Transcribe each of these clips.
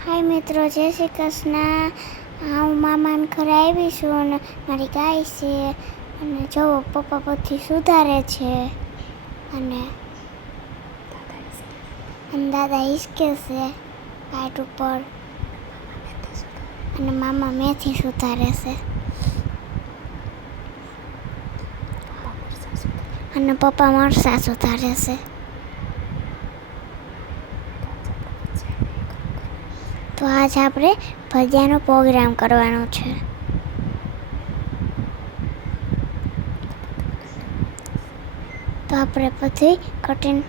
હાય મિત્રો, જય શ્રી કૃષ્ણ. હું મામાને ઘરે આવી છું અને મારી ગાય છે અને જો પપ્પા પછી સુધારે છે અને દાદા હિસકે છે પાટ ઉપર અને મામા મેથી સુધારે છે અને પપ્પા મરચાં સુધારે છે. તો આજ આપણે ભજીયાનો પ્રોગ્રામ કરવાનો છે. તો આપણે પછી કટિંગ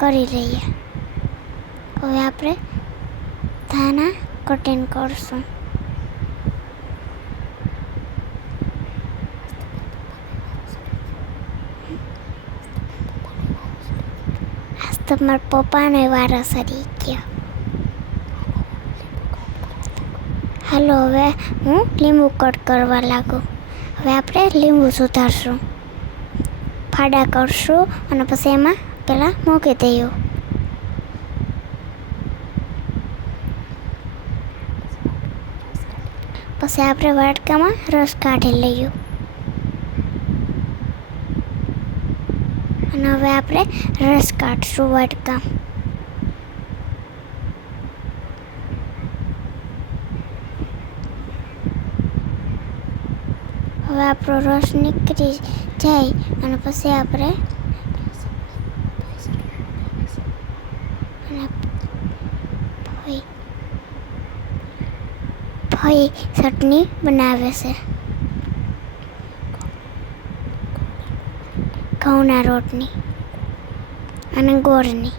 કરી લઈએ. હવે આપણે ધાણા કટિંગ કરશું. આજ તો મારા પપ્પાને વારો સરી ગયો. હાલો, હવે હું લીંબુ કટ કરવા લાગું. હવે આપણે લીંબુ સુધારશું, ફાડા કરશું અને પછી એમાં પહેલાં મૂકી દઈએ. પછી આપણે વાટકામાં રસ કાઢી લઈએ અને હવે આપણે રસ કાઢશું વાટકા. હવે આપણો રસ નીકળી જાય અને પછી આપણે ભઈ ચટણી બનાવે છે ઘઉંના રોટની અને ગોળની.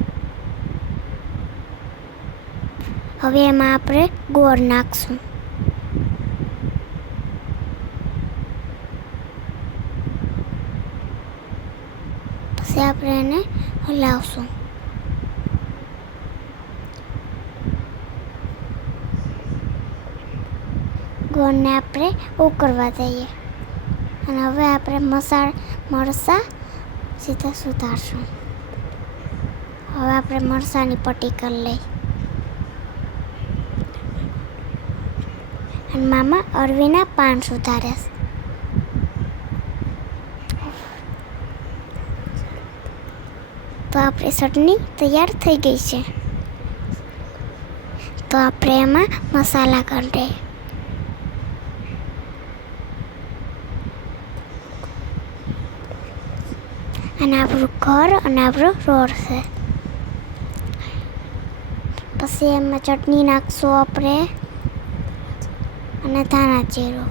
હવે એમાં આપણે ગોળ નાખશું. પછી આપણે એને હલાવશું. ગોળને આપણે ઉકળવા દઈએ અને હવે આપણે મરચાં સીધા સુધારશું. હવે આપણે મરચાંની પટ્ટી કરી લઈ અને મામા અળવીના પાન સુધારે છે. તો આપણી ચટણી તૈયાર થઈ ગઈ છે. તો આપણે એમાં મસાલા કરી દઈએ. અને આપણું ઘર અને આપણો રોડ છે. પછી એમાં ચટણી નાખશું આપણે અને ધાણા જીરું.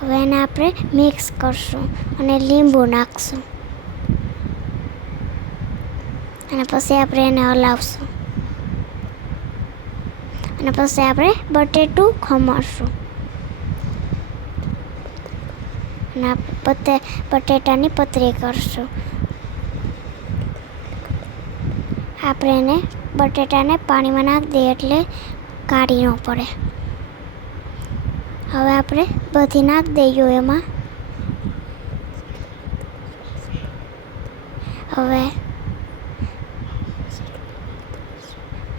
હવે એને આપણે મિક્સ કરશું અને લીંબુ નાખશું અને પછી આપણે એને હલાવશું અને પછી આપણે બટેટું ખમણશું અને આપણે બટેટાની પતરી કરશું. આપણે એને બટેટાને પાણીમાં નાખી દઈએ એટલે કાઢી ન પડે. હવે આપણે બધી નાખી દઈએ એમાં. હવે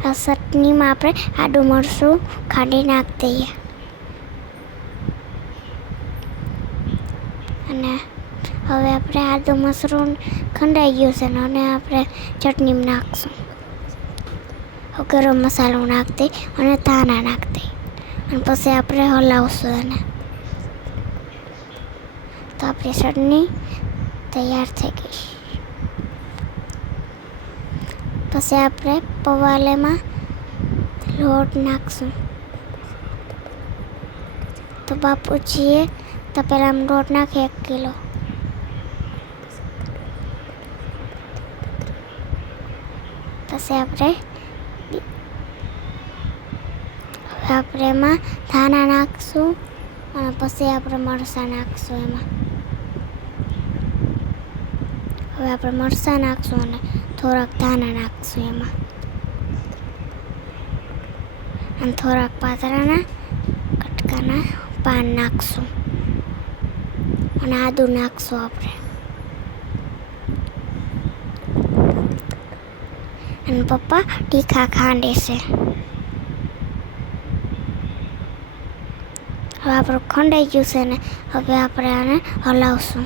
આ ચટણીમાં આપણે આદું મરચું ખાંડી નાખી દઈએ અને હવે આપણે આદું મરચું ખંડાઈ ગયું છે અને આપણે ચટણીમાં નાખશું. ગરમ મસાલો નાખી દઈએ અને ધાણા નાખી દઈએ અને પછી આપણે હલાવશું એને. તો આપણી ચટણી તૈયાર થઈ ગઈ. પછી આપણે પવાલેમાં લોટ નાખશું. તો બાપુજીએ તો પહેલાં લોટ નાખીએ 1 કિલો. પછી આપણે એમાં ધાણા નાખશું અને પછી આપણે મરચાં નાખશું એમાં. હવે આપણે મરચાં નાખશું અને થોડાક ધાણા નાખશું એમાં અને થોડાક પાતળાના કટકાના પાન નાખશું અને આદું નાખશું આપણે અને પપ્પા તીખા ખાંડે છે. હવે આપણું ખંડાઈ ગયું છે ને હવે આપણે આને હલાવશું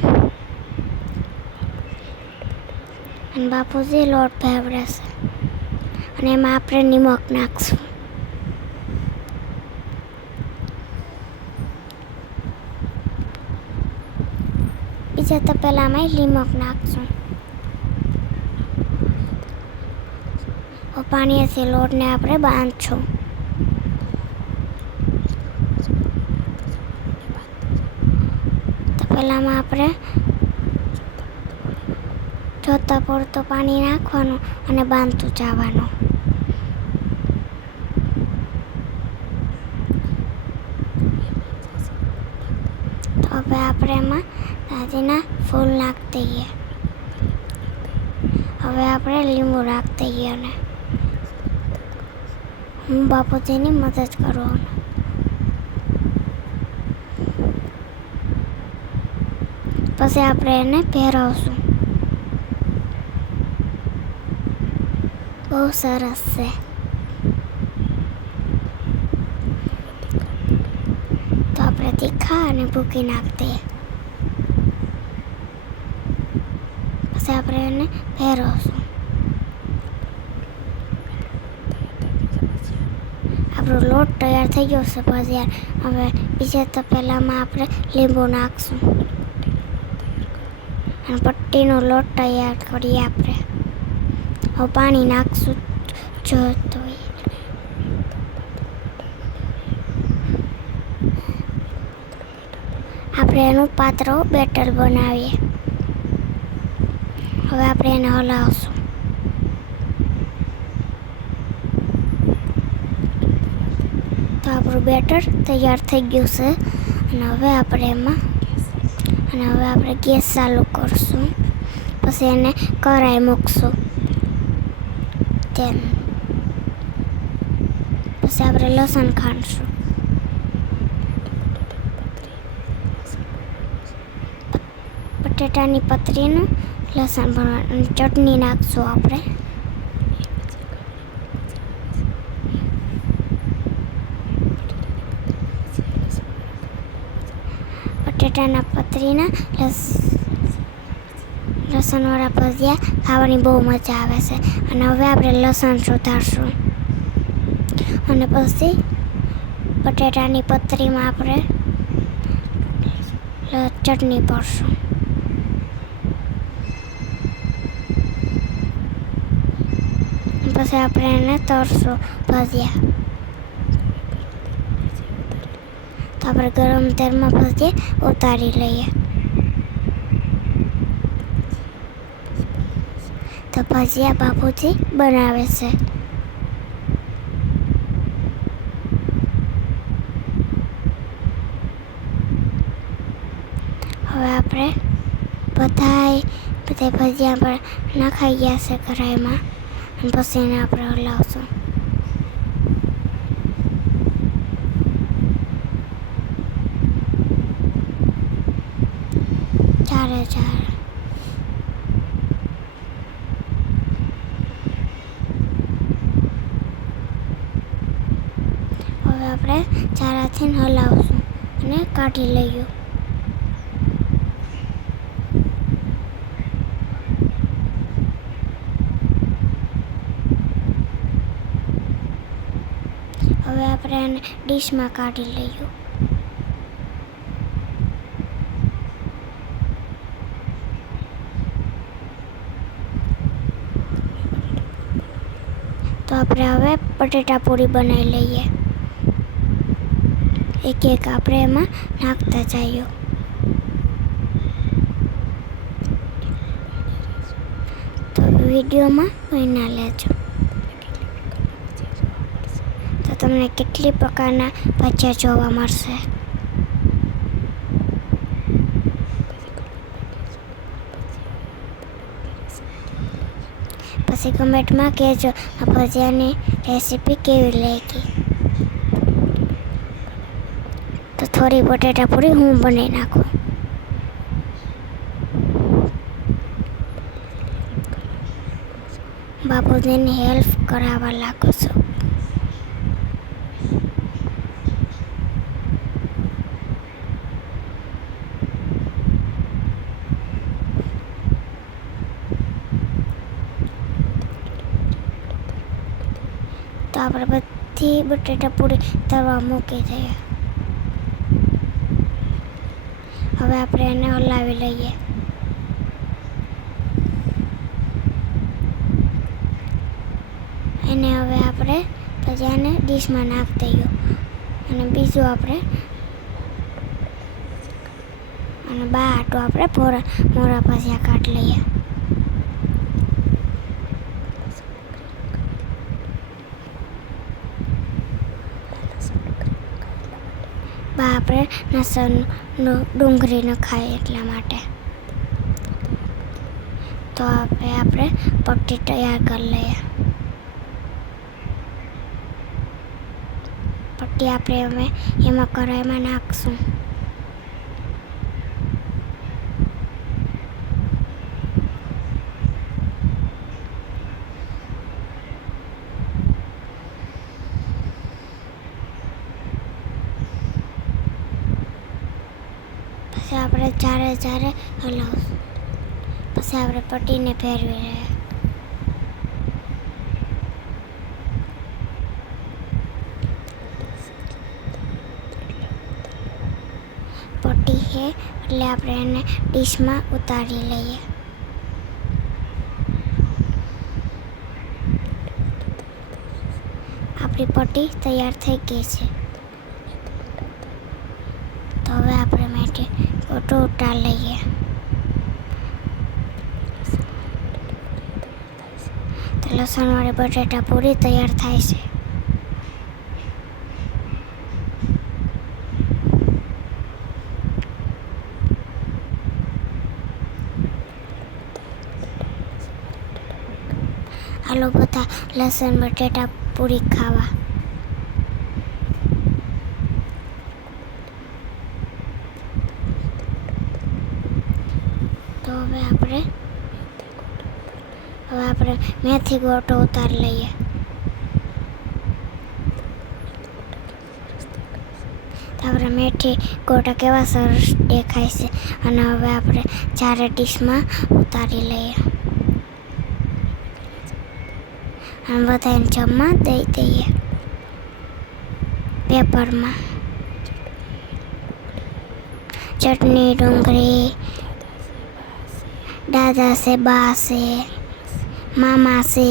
અને બાપુજી લોટ ભેવડાશે અને એમાં આપણે નિમક નાખશું. બીજા તપેલામાં નિમક નાખશું. પાણીથી લોટને આપણે બાંધશું. તપેલામાં આપણે જોતા પડતું પાણી નાખવાનું અને બાંધતું જવાનું. તો હવે આપણે એમાં દાદીના ફૂલ નાખી દઈએ. હવે આપણે લીંબુ નાખી દઈએ અને હું બાપુજીની મદદ કરું. પછી આપણે એને પહેરાવશું. બહુ સરસ છે. તો આપણે તીખા અને ભૂકી નાખી દઈએ. પછી આપણે એને પહેરાવશું. આપણો લોટ તૈયાર થઈ ગયો છે. પછી હવે બીજા તપેલામાં આપણે લીંબુ નાખશું અને પટ્ટીનો લોટ તૈયાર કરીએ. આપણે હવે પાણી નાખશું જોતું હોય. આપણે એનું પાતળું બેટર બનાવીએ. હવે આપણે એને હલાવશું. તો આપણું બેટર તૈયાર થઈ ગયું છે અને હવે આપણે ગેસ ચાલુ કરશું. પછી એને કઢાઈ મૂકશું. પછી આપણે લસણ ખાંડશું. બટેટાની પતરીનું લસણ ભરવાનું અને ચટણી નાખશું આપણે. બટેટાના પતરીના લસણવાળા ભજીયા ખાવાની બહુ મજા આવે છે. અને હવે આપણે લસણ સુધારશું અને પછી બટેટાની પતરીમાં આપણે ચટણી ભરશું. પછી આપણે એને તળશું ભજીયા. તો આપણે ગરમ તેલમાં ભજીયા ઉતારી લઈએ. તો ભજીયા બાપુજી બનાવે છે. હવે આપણે બધા ભજીયા પર નાખાઈ ગયા છે કઢાઈમાં અને પછી એને આપણે હલાવશું. ચારે હવે આપણે ચારાથી હલાવશું અને કાઢી લઈએ. હવે આપણે એને ડીશમાં કાઢી લઈએ. તો આપણે હવે બટેટા પૂરી બનાવી લઈએ. એક એક આપણે એમાં નાખતા જઈએ. તો વિડીયોમાં બના લેજો. તો તમને કેટલી પ્રકારના ભજીયા જોવા મળશે. પછી કમેન્ટમાં કહેજો આ ભજીયાની રેસીપી કેવી લાગી. તો થોડી બટેટા પૂરી હું બનાવી નાખું. બાપુજીની હેલ્પ કરાવવા લાગુ છું. તો આપણે બધી બટેટા પૂરી તળવા મૂકી દઈએ. હવે આપણે એને હલાવી લઈએ. એને હવે આપણે પછી આને ડીશમાં નાખી દઈએ. અને બીજું આપણે અને બાટો આપણે મોરા પછી કાઢી લઈએ. બા આપણે લસણ ડુંગળી ન ખાય એટલા માટે. તો આપણે પટ્ટી તૈયાર કરી લઈએ. પટ્ટી આપણે હવે એમાં કઢાઈમાં નાખશું. પછી આપણે ચારે હલાવશું. પછી આપણે પટ્ટીને ફેરવી રહ્યા. પટ્ટી છે એટલે આપણે એને ડીશમાં ઉતારી લઈએ. આપણી પટ્ટી તૈયાર થઈ ગઈ છે. તો હવે આપણે મેથી ગોટો ઉતારી લઈએ. તો લસણવાળી બટેટા પૂરી તૈયાર થાય છે. હાલો બધા લસણ બટેટા પૂરી ખાવા. તો હવે આપણે મેથી ગોટો ઉતારી લઈએ. તો આપણે મેથી ગોટા કેવા સરસ દેખાય છે. અને હવે આપણે ચારે ડીશમાં ઉતારી લઈએ. અને બધાને જમવા દઈ દઈએ પેપરમાં. ચટણી ડુંગળી, દાદા છે, બા છે, મામા છે.